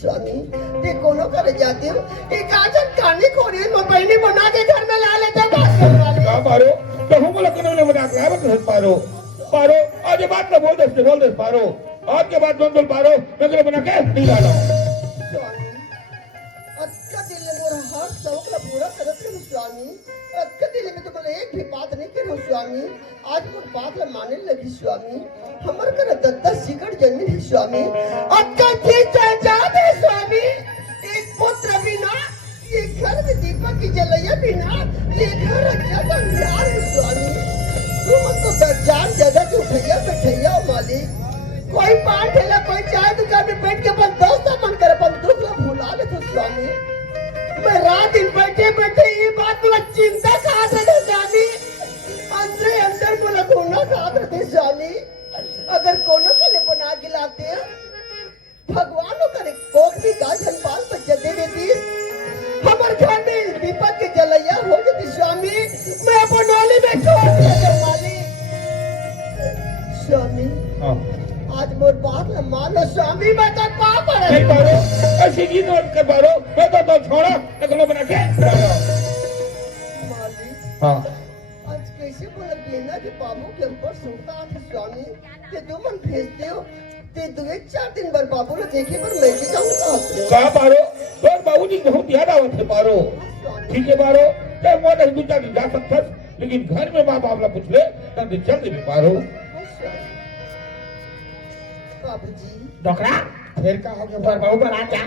स्वामी ते कोनो करे जाते हो एक आजन कानी खोरी मैं बहनी बना के घर में ला लेते हो का पारो तो हम लोग ने बना के आवे तो पारो पारो आज बात ना बोल दे पारो आज के बाद बोल पारो नगर बना के नहीं डालो स्वामी अक्का दिल में मोरा हाथ शौक ला पूरा करत है स्वामी अक्का दिल में तो बोले एक भी बात नहीं करो स्वामी आज मोर बात ला माने लगी स्वामी हमर कर दत्ता सिकड़ जमीन है स्वामी अक्का ठीक जाते स्वामी एक पुत्र बिना ये घर में दीपक की जलैया बिना ये घर जगह यार है स्वामी तुम तो चार जगह के उठैया बैठैया मालिक कोई पान ठेला कोई चाय दुकान में बैठ के अपन दोस्त मन कर अपन दुख ला भुला ले तो स्वामी मैं रात दिन बैठे बैठे ये बात बोला चिंता खात रहे स्वामी अंदर बोला कोना खात रहे स्वामी अगर कोनो के लिए बना गिलाते हैं भगवान करे कोक भी गाजन पाल पर जदे देती हमार घर में दीपक के जलैया हो जाती स्वामी मैं अपन डोली में छोड़ दिया माली स्वामी आज मोर बात न मानो स्वामी मैं तो पाप है नहीं पारो ऐसी की नोट कर पारो मैं तो छोड़ा नगर बना के माली हां आज कैसे बोला बिना के बाबू के ऊपर सुनता है स्वामी ते दो मन भेजते हो ते दो एक चार दिन बार बाबू ने देखे पर मैं भी जाऊंगा का पारो तो बाबूजी बहुत याद आवत है पारो ठीक है पारो ते मोने दूसरा दिन जा सकता लेकिन घर में मां बाप ला पूछ ले तब चल दे पारो बाबूजी डोकरा फिर का हो गया पर बहु पर आ जा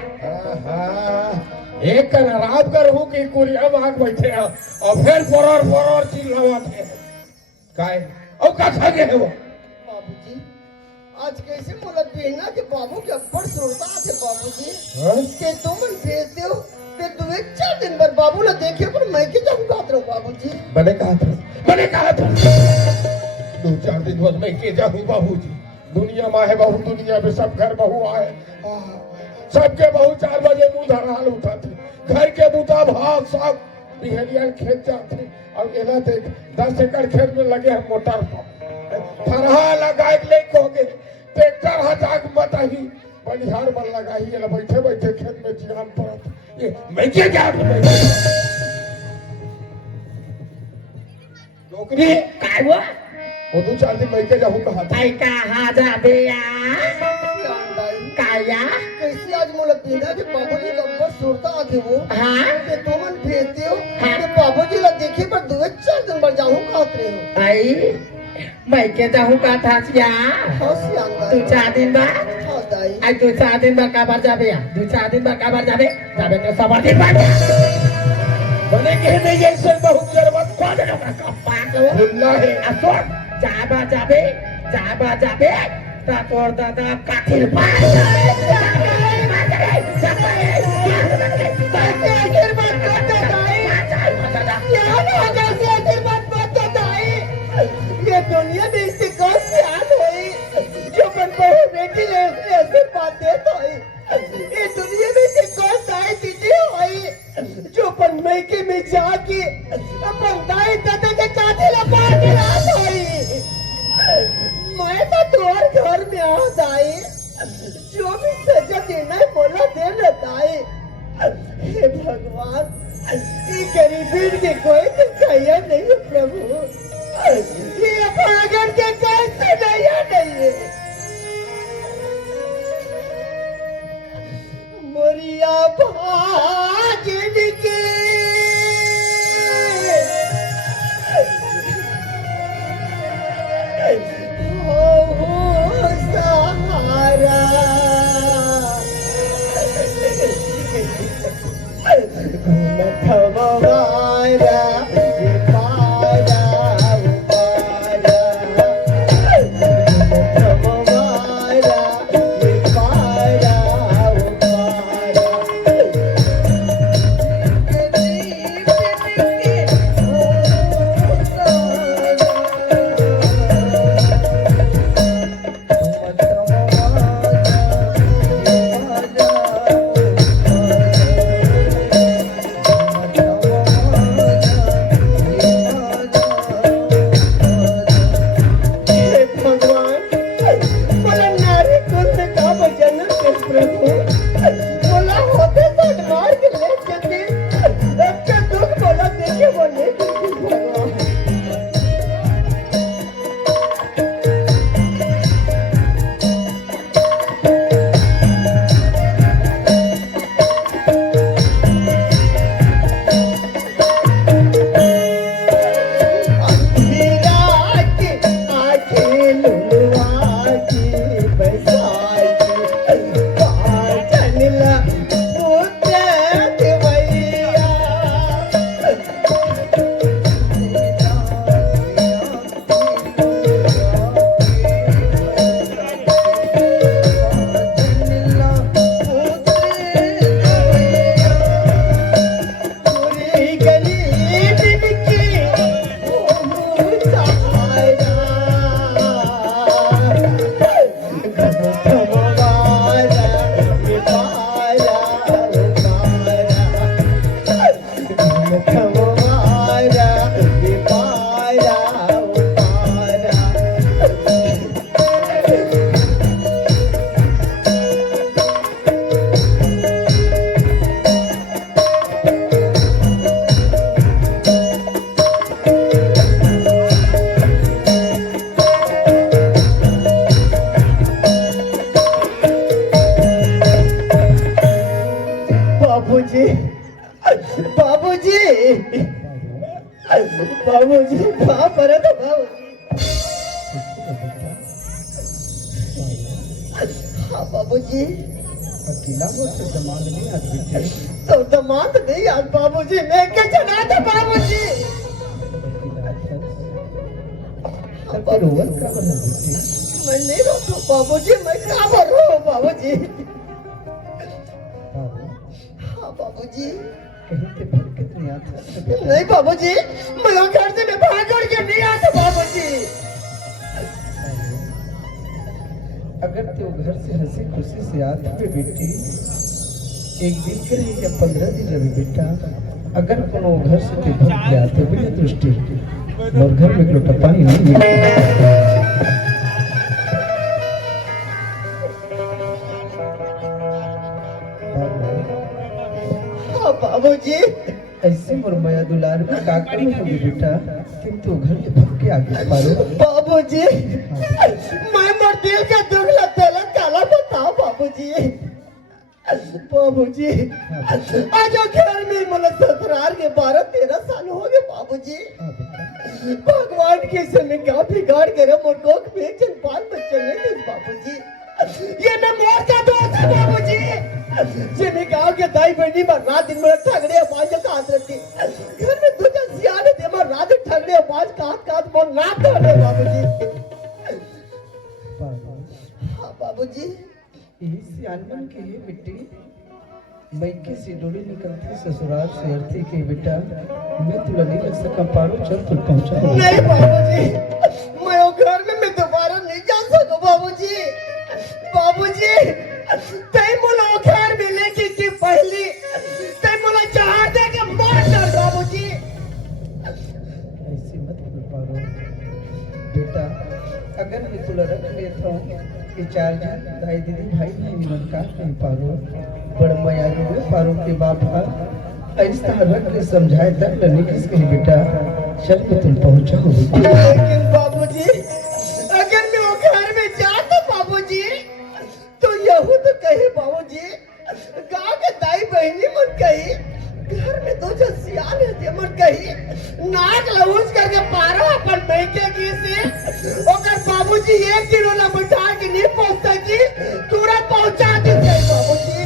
एक का रात कर हूं कि कुरिया भाग बैठे और फिर परर चिल्लावत है काय औ का खा गए हो बाबूजी आज कैसे बोला बिना के बाबू के ऊपर सुरता है बाबूजी ते तुम मन भेजते हो ते दो एक चार दिन बार बाबू ने देखे पर मैं के जाऊंगा तो बाबूजी मैंने कहा था दो चार दिन बाद मैं के जाऊं बाबूजी दुनिया में है बहू दुनिया में सब घर बहू आए सबके बहू 4 बजे मुंह धराल उठाते घर के बुता भाग सब बिहरिया खेत जाते और एला देख 10 एकड़ खेत में लगे हैं मोटर फरहा लगाए ले कोगे ट्रैक्टर हटाक बताही बनिहार बन लगाही एला बैठे बैठे खेत में जियान पड़त ये मैं क्या नौकरी काय हुआ वो 2-4 दिन मैं के जाऊं कहा था आई कहां जाबे या काया कैसे आज मोला बिना के बाबूजी के ऊपर सुरता आते हो हां ते तुम मन भेजते हो ते बाबूजी ला देखे पर दो एक चार दिन बार जाऊं खाते हो आई मैं के जाऊं का था या तू 4 दिन बाद आई तू 4 दिन बाद का बार जाबे या 2-4 दिन बाद का बार जाबे तो सब दिन बाद बने के नहीं जैसे बहुत जरूरत खोद लो का पाक खुला है असर जाबा जाबे ता तोर दादा काठिल ये दुनिया में इससे कौन सी हाल हुई जो अपन बहू बेटी ले ऐसे बात दे तो ये दुनिया में से कौन सी चीजें हुई जो अपन मैके में जाके अपन दाई दादा के चाचे ला पार के रात हुई मैं तो तुम्हारे घर में आ दाई जो भी सजा देना है बोला दे ना दाई हे भगवान ये गरीबी के कोई तो कहिया नहीं है प्रभु ये पागल के कैसे नहीं है मोरिया भागिन के हो सहारा मथवारा बाबूजी बाबूजी कहाँ पर है तो बाबूजी हाँ बाबूजी अकेला मुझसे दमाग नहीं आज बेटे तो दमाद नहीं आज बाबूजी मैं क्या चला था बाबूजी रोवन का बना बेटे मैं नहीं रोता बाबूजी मैं कहाँ पर रो बाबूजी हाँ बाबूजी कहीं पे भटकत नहीं आता नहीं बाबूजी मैं घर से मैं भाग उड़ के नहीं आता बाबूजी अगर तू घर से हंसी खुशी से आती है बेटी एक दिन के रही या 15 दिन रही बेटा अगर कोनो घर से ते भग गया तो बिना दृष्टि और घर में लोटा पानी नहीं मिलता हाँ बाबूजी ऐसे मोर माया दुलार में का करूं होगी बेटा तुम तो घर के भग के आगे पारो बाबूजी मैं मोर दिल का दुगला तेला काला बताओ बाबूजी बाबूजी आज घर में मतलब ससुराल के 12-13 साल हो गए बाबूजी भगवान के समय गाँव बिगाड़ के मोर कोख में एक जन बाल बच्चे नहीं थे बाबूजी ये मैं मोर का दोस्त है बाबूजी जिन्हें गाँव के दाई बहनी में रात दिन में ठगड़े बाज का हाथ रखती घर में दो जन सियाने थे मैं रात दिन ठगड़े बाज का हाथ मोर नाक कर रहे बाबूजी हाँ बाबूजी यही सियानपन के है बेटी मैके से डोली निकलती ससुराल से अर्थी के बेटा मैं तुला नहीं लग सका पारो चल तू पहुंचा नहीं बाबूजी मैं वो घर में मैं दोबारा नहीं जा सकूं बाबूजी बाबूजी तय मुला वो घर में लेके की पहली तय मुला जहां दे के मार कर बाबूजी ऐसे मत कर पारो बेटा अगर मैं तुला रख लेता हूँ कि 4 दिन दाई दीदी भाई बहनी मन का नहीं पारो बड़ माया हुए पारो के बाप ऐसा रख के समझाए तक नहीं किसके लिए बेटा चल के तुम पहुंचाओ लेकिन बाबूजी अगर मैं वो घर में जाता बाबूजी तो यहू तो कहे बाबूजी गांव के दाई बहनी मन कही घर में दो जन सियान है मन कही नाक लऊज करके पारो अपन बैठे की से ओकर बाबूजी एक दिन वाला बैठा के नहीं पहुंचता जी तुरंत पहुंचा देते बाबूजी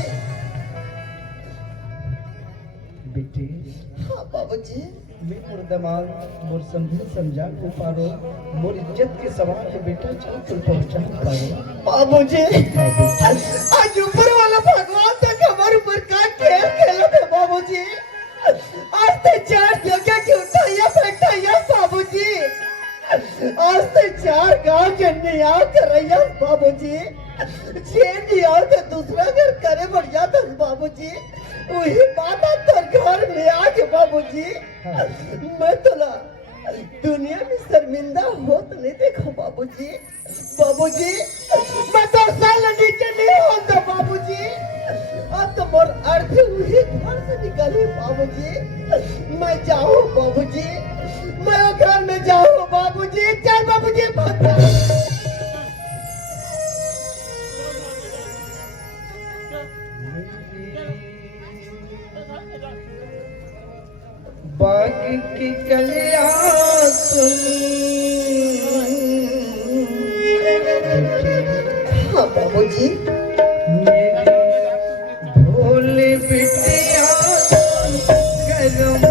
बेटी हाँ बाबूजी मैं मोर दमाग मोर समझे समझा को पारो मोर इज्जत के सवाल है बेटा चल तुम पहुंचा पारो बाबूजी आज ऊपर वाला भगवान तक हमारे ऊपर का खेल खेला था बाबूजी आज तो 4 जगह की उठाइया बैठाइया बाबूजी आज तो 4 गांव के नियाव कर रही बाबूजी छह नियाव तो दूसरा घर करे बढ़ जाता बाबूजी वही बात तो घर में आके बाबूजी मैं तो दुनिया में शर्मिंदा हो तो नहीं देखो बाबूजी बाबूजी मैं तो साल नीचे नहीं होता बाबूजी अब तो मोर अर्थ हुई घर से निकली बाबूजी मैं जाऊं बाबूजी मैं घर में जाऊं बाबूजी चल बाबूजी बाग की कलियां सुन हाँ बाबूजी भोले बिटिया गरम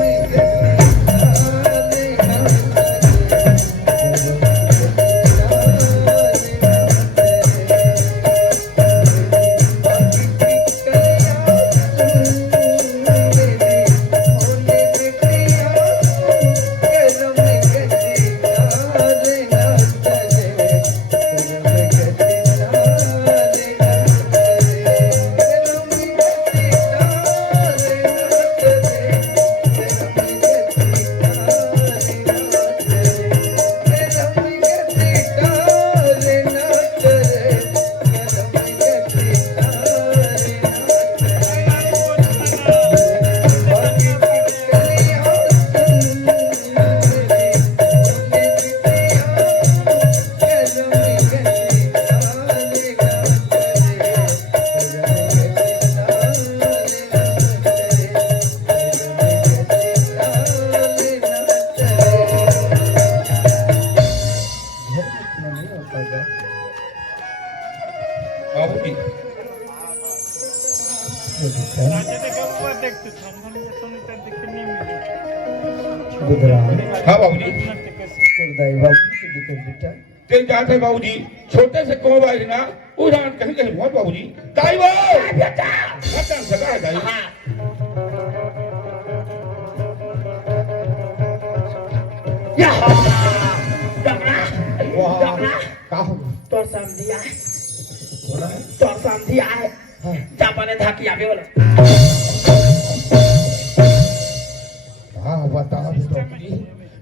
बुधराम हाँ बाबूजी दाई बाबू की दिक्कत बेटा ते जाते बाबूजी छोटे से को बाई ना उड़ान कहीं कहीं बहुत बाबूजी दाई वो बेटा बच्चा सगा है दाई या डगरा वाह डगरा का हो तोर समझी आए बोला है तोर समझी आए जापाने धाकी आवे बोला हाँ बता बाबूजी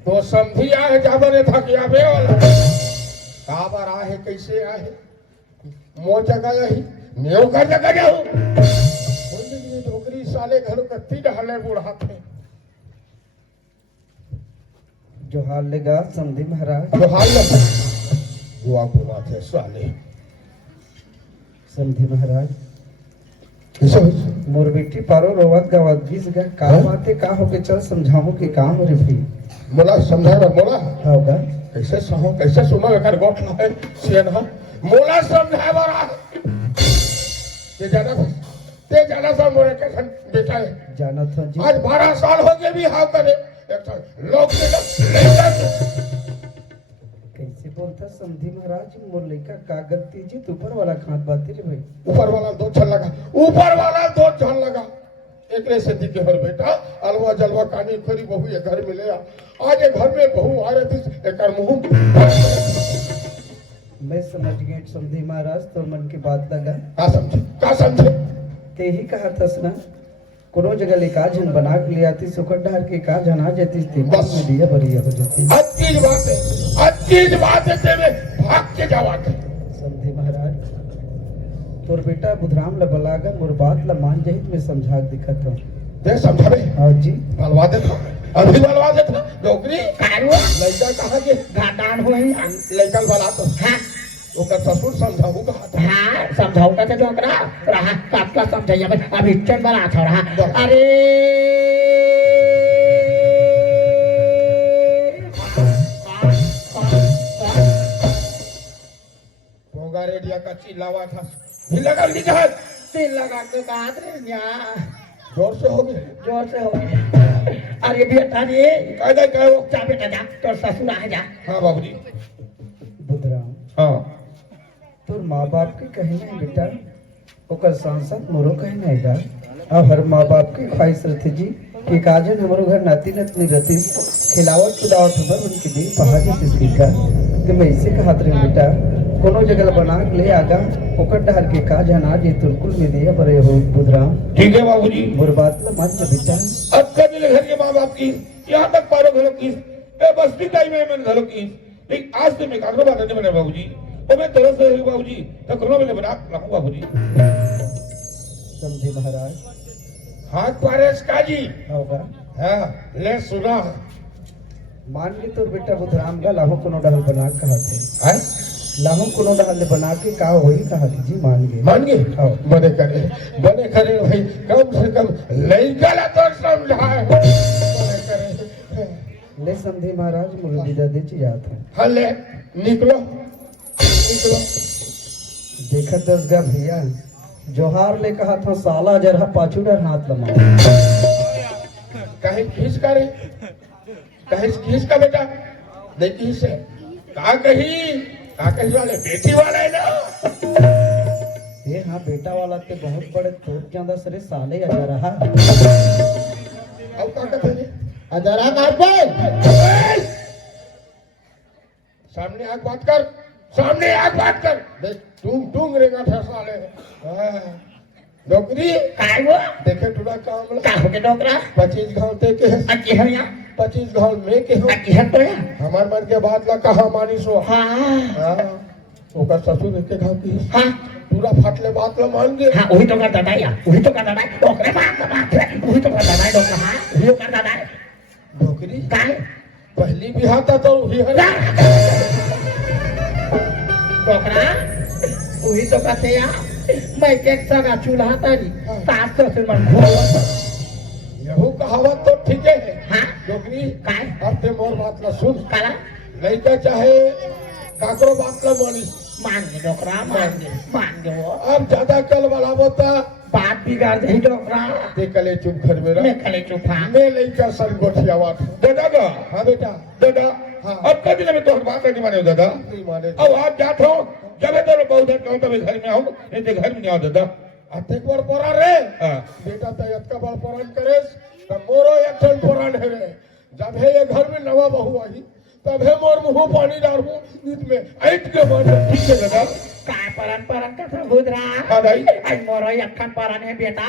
तो समझी आए जाबने था कि आवे वाला का बार आए कैसे आए मो जगह यही नेव का जगह जाओ कोई नहीं नौकरी साले घर कत्ती डाले बूढ़ा थे जो हाल लेगा समझी महाराज जो हाल लगा हुआ बुआ थे साले समझी महाराज कैसे हो मोर बेटी पारो रोवत गवत गीस गया का बातें का हो के चल समझाओ के काम रे भाई मोला समझाए मोला होगा कैसे सहो कैसे सुनो एकर गोठ ना है सेन हा मोला समझाए बरा ते जाना सा मोरे के सन बेटा है जाना था जी आज 12 साल हो गए भी हाव करे एक लोग के कैसे बोलता समझी महाराज मोर लड़का कागज तीजी तो ऊपर वाला खात बाती रे भाई ऊपर वाला दो छल लगा ऊपर वाला दो छल लगा एकले से दिखे हर बेटा अलवा जलवा कानी खरी बहू ये घर मिले आज ये घर में बहू आ रही थी एकर मुंह मैं समझ गया समझी महाराज तो मन की बात लगा का समझे ते ही कहा थस ना कोनो जगह ले का जन बना के ले आती सुकट डार के का जना जेती थी बस। में दिया बढ़िया हो जाती अच्छी बात है तेरे भाग के जावा थे समझे महाराज तोर बेटा बुधराम ला बलागा मोर बात ला मान जाहित में समझा दिखत हूं दे समझावे हाँ जी बलवा दे था अभी बलवा दे था नौकरी कारुआ लड़का कहा के घाटान होई लड़का वाला तो हां ओकर ससुर समझाऊ कहा था हाँ समझाऊंगा तो डोकरा रहा काटका समझाइए अभी चल बना था रहा अरे होगा रेडिया का चिल्लावा था लगा निकाल दिल लगा के बात रे यहाँ जोर से हो गए जोर से हो अरे बेटा रे कायदा क्या हो जा बेटा जा तोर ससुर आ जा हाँ बाबूजी बुधराम हाँ तोर माँ बाप के कहना है बेटा ओकर सांसद मोरो कहना है गा अब हर माँ बाप की ख्वाहिश रहती जी कि काजन हमारो घर नाती नतनी रहती खिलावत पिलावत हमर उनके दी पहा जाती सीखा कि मैं इसे कहा रही बेटा कोनो जगह बना के ले आगा ओकर डहर के का जना जे तुरकुल में दिया बरे हो बुधराम ठीक है बाबूजी मोर बात ला मान जा बेटा अब कभी घर के माँ बाप की यहाँ तक पारो घरों की बस्ती टाइम में मैंने घरों की लेकिन आज से मैं कागज बात नहीं बने बाबूजी और मैं तरह से बाबूजी तो करो मैंने बना रखूँ बाबूजी समझे महाराज हाथ पारेस काजी होगा हाँ ले सुना मान के तो बेटा बुधराम का लाहो कोनो डहल बना के कहा थे है लाहो कोनो डहल बना के का वही कहा थी जी मान गए मान गए हाँ। बने करे भाई कम से कम लड़का ला तो समझाए बने करे ले समझे महाराज मुझे विदा दे ची जात है हाँ ले निकलो देखा दस गा भैया जोहार ले कहा था साला जरा पाछू डर हाथ लमा कहीं खींच करे कहीं खींच का बेटा देखी से का कही वाले बेटी वाले ना ये हाँ बेटा वाला ते बहुत बड़े तो ज्यादा सरे साले आ जा रहा अब का कहते हैं अजरा करते सामने आग बात कर देख तुम रेगा था साले हाँ। नौकरी काय वो देखे तुरा काम का हो के डोकरा 25 घाव दे के अकी हम यहाँ 25 घाव में के हो अकी हम तो यहाँ हमार मन के बात ला कहा मानी सो हाँ हाँ ओकर ससुर के घाव की हाँ पूरा फाटले बात ला मान गए हाँ वही तो कर दादा या वही तो कर दादा डोकरे बात है वही तो कर दादा डोकरा हाँ वही तो कर दादा नौकरी काय पहली भी हाथा तो वही है डोकरा वही तो कहते या मैं के सगा चूल्हा तारी सास तो से मन यहू कहावत तो ठीक है हाँ नौकरी काय अब ते मोर बात ला सुन काला लड़का चाहे काकरो बात ला मानिस मान गए डोकरा मान गए वो अब ज्यादा कल वाला होता बात बिगाड़ दे डोकरा ते कले चुप घर मेरा मैं खले चुपा मैं लइका सन गोठिया वाट दादा का हाँ बेटा दादा हाँ अब कभी मैं तो बात नहीं माने दादा नहीं माने अब आप जात हो जब तो बहुत कहूं तब घर में आओ नहीं तो घर में नहीं आओ दादा अतेक बार पोरा रे बेटा तयत का बार पोरान करेस तब मोरो एक ठन पोरान है रे जब है ये घर में नवा बहू आई तब है मोर मुंह पानी डालू नीत में ऐट के मार ठीक है दादा काय परन कथा गुदरा हाँ भाई आई मोरो यक्कन परन है बेटा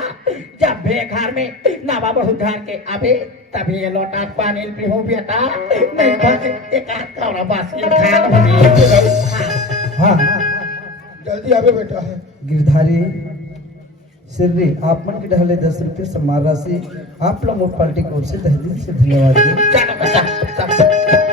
जब बे घर में नवा बहू घर के अबे तभी ये लोटा पानी पीहू बेटा नहीं बस एक आध कौड़ा बस ये खा लो हाँ जल्दी आवे बेटा है गिरधारी सिर्री आप मन के ढाले 10 रुपये सम्मान राशि आप लोग पार्टी की ओर से तहे दिल से धन्यवाद जी। चलो बेटा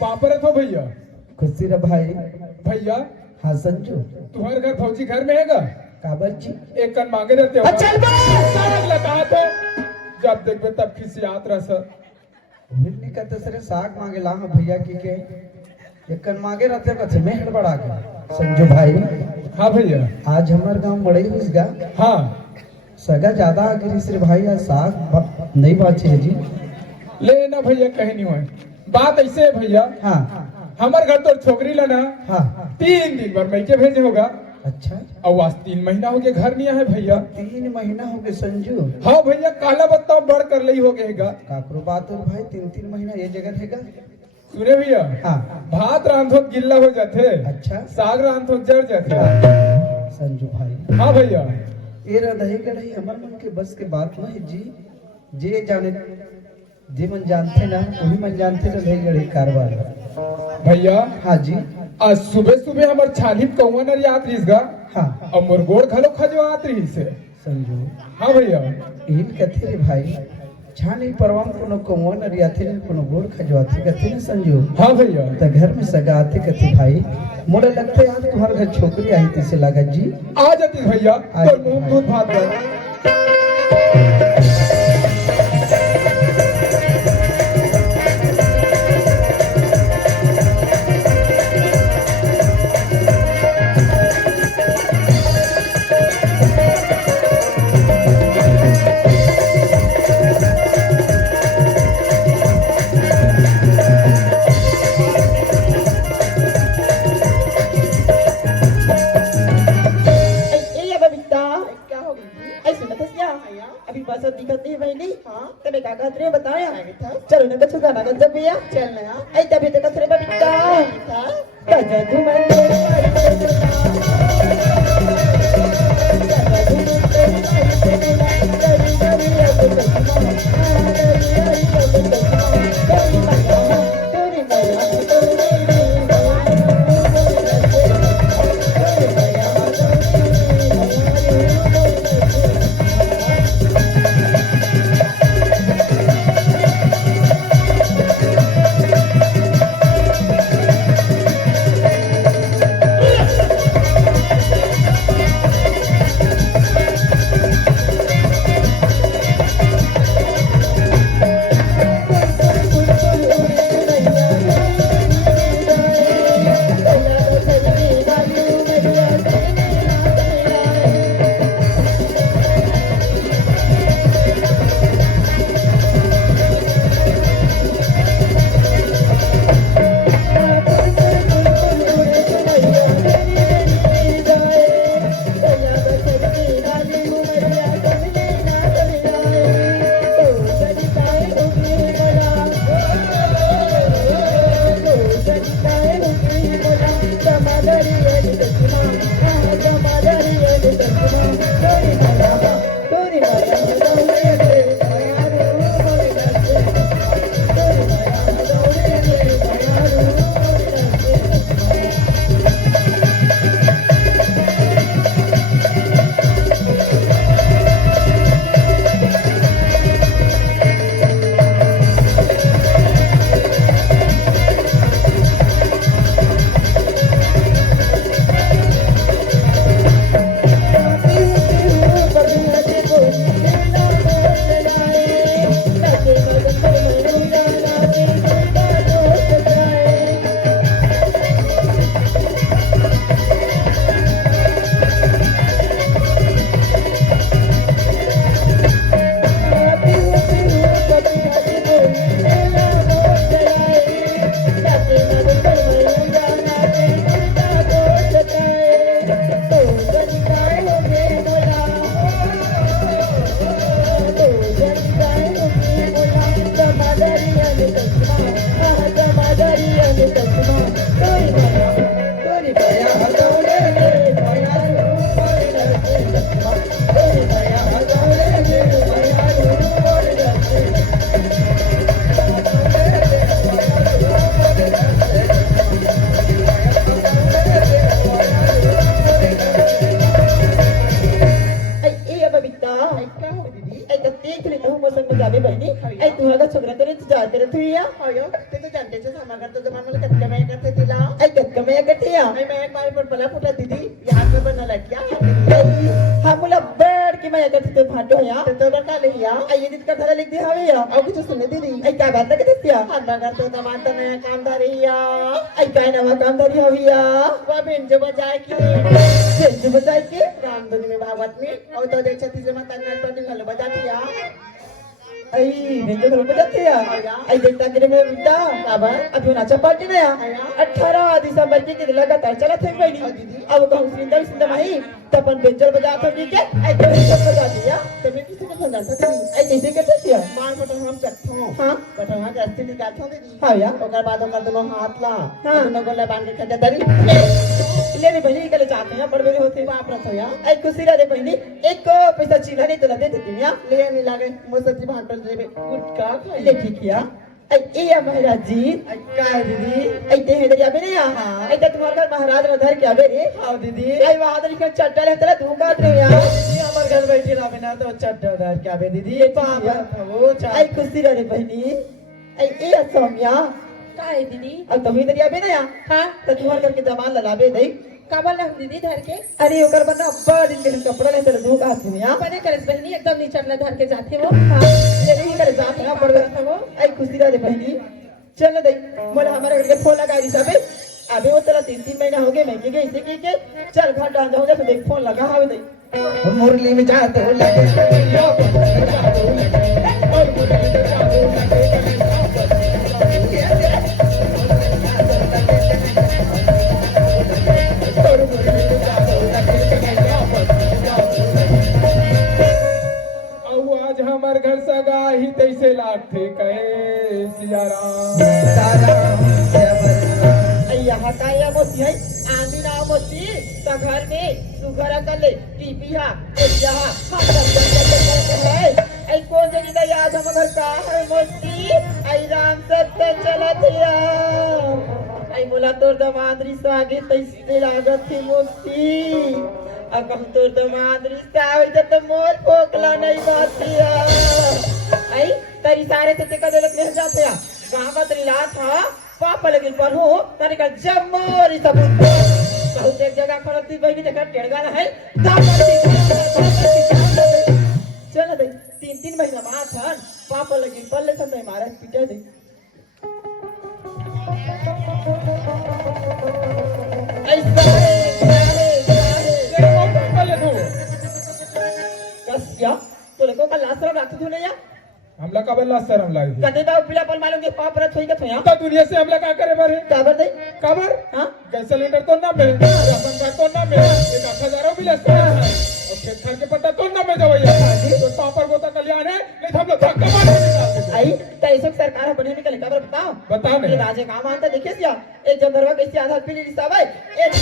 पापरत हो भैया खुशी रे भाई। भैया हाँ संजू तुम्हारे घर फौजी घर में हैगा काबर जी एक कन मांगे रहते हो अच्छा साग लगा तो जब देखबे तब खिसियात रह सर हिरनी कहते सरे साग मांगे ला हाँ भैया की के एकन मांगे रहते कथे में हड़बड़ा के संजू भाई हाँ भैया आज हमारे गांव मड़ई हुसगा हाँ सगा ज्यादा आगे रे भाई आज साग नहीं बाचे है जी। ले ना भैया कहीं नहीं हुआ बात ऐसे है भैया हाँ हमारे घर तो छोकरी लाना हाँ 3 दिन भर मैके भेजे होगा अच्छा और आज 3 महीना हो गया घर नहीं आए भैया 3 महीना हो गए संजू। हाँ भैया काला बताओ बढ़ कर ले हो गएगा काकरो बात और भाई 3 महीना ये जगह रहेगा। सुने भैया हाँ भात रांधो गिल्ला हो जाते अच्छा साग रांधो जड़ जाते संजू भाई हाँ भैया ये रही कढ़ाई हमारे मन के बस के बात नहीं जी जे जाने जे मन जानते ना वही मन जानते रही गढ़ी कारबार भैया हाँ जी आज सुबह सुबह हमार छाली कौन याद रहीसगा हाँ और मोर गोड़ खलो खजवात रही से संजू हाँ भैया इन कथे रे भाई छानी परवाम कोनो कौन रियाथे ने कोनो गोड़ खजवाथे कथे ने संजू। हाँ भैया तो घर में सगा आते कथे भाई मोड़े लगते यार तुम्हारे घर छोकरी आई थी से लगा जी आ जाती भैया आ तो जाती मुंह भाई। दूध भात कर ये बबीता क्या हो गई जी? ऐसे मत हंसिया अभी बस दिखत नहीं भाई नहीं हाँ तबे का कहत रे बताया बेटा चलो ना कछु गाना गन जब भैया चल ना ऐ तबे तो कसरे बबीता बेटा कजा धुमन भैया अयो ते तो जानते छे हमारा तो जमाना में कटके में करते तिला आई कत कमे कटिया मैं एक बार पर पला फुटा दीदी यहाँ पे बना लटकिया हम बोला बड़ की मैं करते भाटो या ते तो बता लिया आई ये का थाला लिख दे हवे या अब कुछ सुने दीदी आई का बात के दिया हमारा तो जमाना में कामदारी या आई का नवा कामदारी हवे या वो बेंच बजाए की सेंज बजाय के रामधुनी में भागवत में और तो देख छती जमा तन्ना तो दिन हल बजाती या आई भेंगे घर बजाते या आई देखता के में बिटा बाबा अभी नाचा पार्टी ना या 18 दिसंबर की लगातार चला थे भाई अब कहूं सिंदर सिंदर भाई तपन बेंचर बजा था ठीक है आई तो बजा दिया तो मैं किसी को समझा था दीदी आई कैसे करते थे मान पटो हम चट्ठो हां पटो हां गस्ती निकालतो दीदी हां या ओकर बाद ओकर दोनों हाथ ला हाँ। दोनों गोले बांध के खजा दरी ले रे बहनी के चाहते हैं बड़े बड़े होते बाप रसो या आई खुशी रहे बहनी एक पैसा चिल्ला नहीं तो दे देती या ले नहीं लागे मुसती भाटल जेबे गुटका खाई ले ठीक किया आई ए महाराज जी का है दीदी आई ते है दरिया में नहीं आ हाँ। आई तो तुम्हारा घर महाराज में धर के आवे रे हां दीदी आई वहां दरी के चट्टा ले तेरा धूम काट रहे यार ये हमार घर बैठी ना बिना तो चट्टा उधार क्या बे दीदी ये बाबा था वो चा आई खुशी रहे बहनी आई ए असमिया का है दीदी अब तुम्ही दरिया में नहीं आ हाँ तो तुम्हारे घर के जमान ललाबे दई काबल हम दीदी धर के अरे ओकर बना बड़ दिन के कपड़ा ले तेरे धूम काट रहे यार अपने करस बहनी एकदम नीचला धर के जाते हो ले नहीं करे जात ना पड़ गया वो आई खुशी रहे बहनी चल दई मोला हमारे घर के फोन लगा दी सबे अबे वो तेरा 3 महीना हो गए मैं के इसे के चल घर डाल जाओ जैसे देख फोन लगा हावे दई मुरली में जाते हो लगे औ आज हमार घर सगा ही तैसे लागथे कहे सियाराम यहाँ का या मोती है आंधी ना मोती तो घर में सुगर कर ले टीपी हा जहाँ हम सब है आई कौन जगी दे आज हम घर का है मोती आई राम सत्य चला दिया आई बोला तोर दमादरी से आगे तैसे लागत थी मोती अब हम तोर दमादरी से आवे तो मोर फोकला नहीं बातिया आई तेरी सारे से टिका देलक नहीं जाते या गांव का त्रिला था पापा लगिल पर हो तने का जमोरी सबूत बहुत एक जगह खड़क थी बहनी देखा टेड़गा है चल दे 3 महीना बाद था पापा लगिल पर ले तो महाराज पिटा दे ऐसा कस क्या तो लोगों का लास्ट रात रात धुने या हमला का बल्ला शर्म लागी कदे दाव पिला पर मालूम के पाप रथ होई के थया तो दुनिया से हमला का करे बारे काबर दे काबर हां गैस सिलेंडर तो ना मिले राशन कार्ड तो ना मिले एक 1000 बिल और खेत खार के पट्टा तो ना में दवाइया तो पापर गोता कल्याण है नहीं तो हम लोग धक्का मार के निकाल देते। आई तैसे सरकार बने निकले काबर बताओ बताओ ये नहीं राजे काम आता देखिए सिया एक जनरवा कैसे आधार पीली हिसाब है एक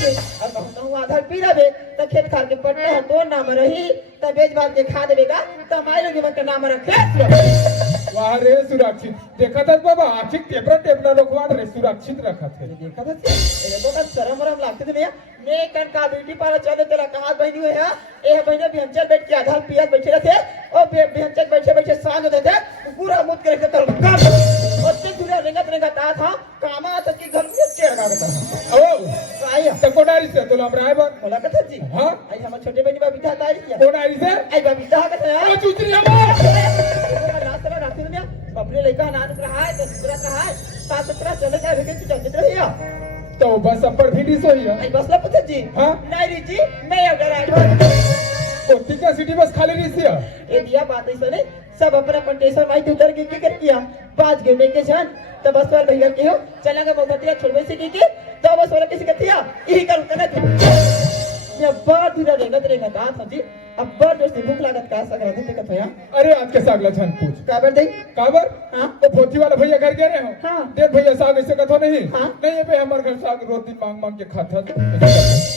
अब कहता हूं आधार पी रहे तो खेत खार के पट्टे है तो नाम रही तो बेच बात के खा देगा तो हमारे लोग मत नाम रखे वाह रे सुरक्षित देखा था बाबा आखिर टेबरा टेबरा लोग वाड़ रे सुरक्षित रखा थे देखा था ये तो का शर्म वरम लागते थे भैया मैं कन का ब्यूटी पार्लर चले तेरा कहा बहनी हुए है ए बहने बिहंचल बैठ के आधार पिया बैठे रहते और बिहंचल बैठे बैठे सांग होते थे पूरा मुद करके तो कर और ते पूरा रेंगत आ था कामा तक के घर में टेड़ गाता था ओ आया तो कोडारी से तो ड्राइवर बोला कथा जी हां आई हम छोटे बहनी बा बिठा तारी किया कोडारी से आई बा बिठा का था ओ चुचरी हमार रात में रात में अपने लड़का नाच रहा है तो दूसरा रहा है 7-17 चले जा रहे कि चल रही है तो बस अपर भी सोई है आई बसला पुत्र जी हाँ? नहीं री जी मैं अब ड्राइवर तो टिका सिटी बस खाली रही सी है ये दिया बात ऐसा नहीं सब अपना अपन टेंशन माई उतर के कर किया बाज गए मैं के जान तो बस वाला भैया के हो चलेंगे बहुत दिया छोड़वे से की तो बस वाला किसी का दिया यही करूं तना तू ये बात ही रहेगा था समझी अब बड़ जोर से भूख लागत का सक रहा था भैया अरे आज के साग लछन पूछ काबर दई काबर हां वो पोथी वाला भैया घर गए रहे हो हाँ। देख भैया साग ऐसे कथो नहीं हाँ। नहीं ये पे हमारे घर साग रोज दिन मांग मांग के खाता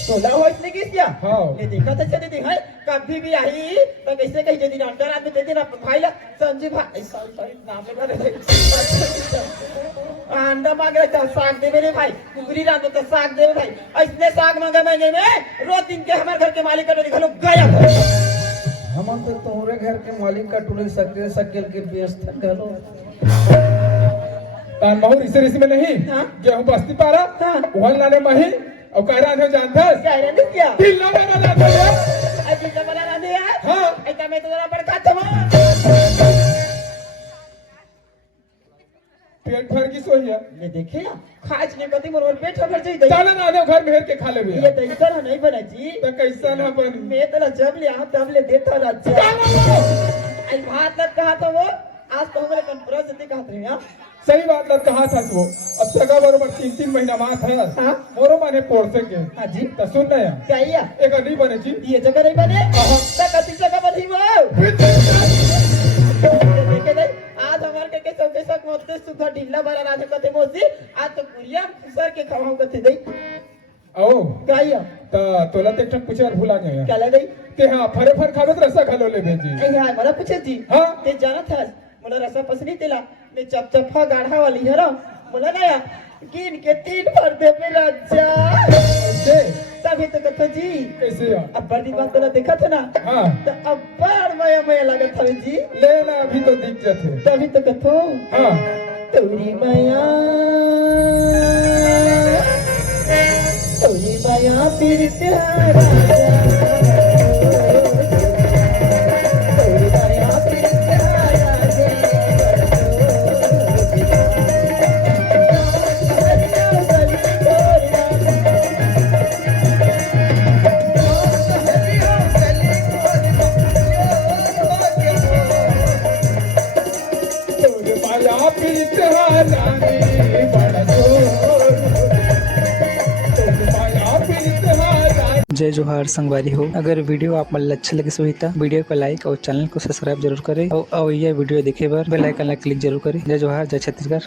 सोला हो इसने किस किया हाँ। ये देखा था चली देखा कभी भी आई तो कैसे कहीं जदी अंडर आदमी दे देना भाई ला संजीव भाई सॉरी नाम लगा रहे अंडा मांग रहा था साग दे मेरे भाई कुकरी रात तो साग दे भाई इसने साग मांगा महीने में रोज दिन के हमारे घर के मालिक का निकलो गया हम तो तोहरे घर के मालिक का टुले सके सकेल के व्यस्त गलो तान महू रिसे में नहीं हाँ। गेहूं बस्ती पारा हाँ। वहन लाने मही और कहरा ने जानथस क्या रहने क्या दिल ना बना लाते हैं अजी जबला रहने यार हाँ। ऐसा मैं तो जरा बड़का तमा पेट भर की सोहिया ये देखे या खाज ने कति मोर पेट भर जाई दई चल ना आने घर मेहर के खा ले ये तो इधर नहीं बना जी तो कैसा ना बन मैं तो जब ले आ तब ले देता राजा आई बात लग कहा तो वो आज तो हमारे कॉन्फ्रेंस से कहत रहे हैं सही बात लग कहा था वो अब सगा बरोबर 3-3 महीना मां था हाँ। मोरो माने पोरसे के हां जी तो सुन ना यार क्या या एक नहीं बने जी ये जगह नहीं बने तो कति जगह बनी वो देखे नहीं आज हमार के कैसे मोते सुखा ढिल्ला भरा राजा कते मोसी आज तो कुरिया सर के खाऊ कते दई ओ क्या या तोला ते ठक पूछे भुला गया क्या ले दई ते हां फरे फर खावे तो रसा खा लो ले बेजी ए यार मला पूछे जी हाँ। ते जाना था मला रसा पसंद तेला ने चपचपा गाढ़ा वाली है ना मला ना या गिन के 3 भर दे पे राजा कैसे तभी तो कथा जी कैसे यार अब बड़ी बात तो देखा था ना हाँ तो अब बड़ मया लगत था जी ले ना अभी तो दिख जाते तभी तो कथो हाँ तोरी माया फिर प्यारा तोरी माया फिर प्यारा तोरे माया प्रीत हारानी बड़ा जोर तोरे माया प्रीत हारानी जय जोहार संगवारी हो। अगर वीडियो आप मन अच्छा लगे सो तो वीडियो को लाइक और चैनल को सब्सक्राइब जरूर करें और यह वीडियो देखे बार बेल आइकन ला क्लिक जरूर करें। जय जोहार, जय छत्तीसगढ़।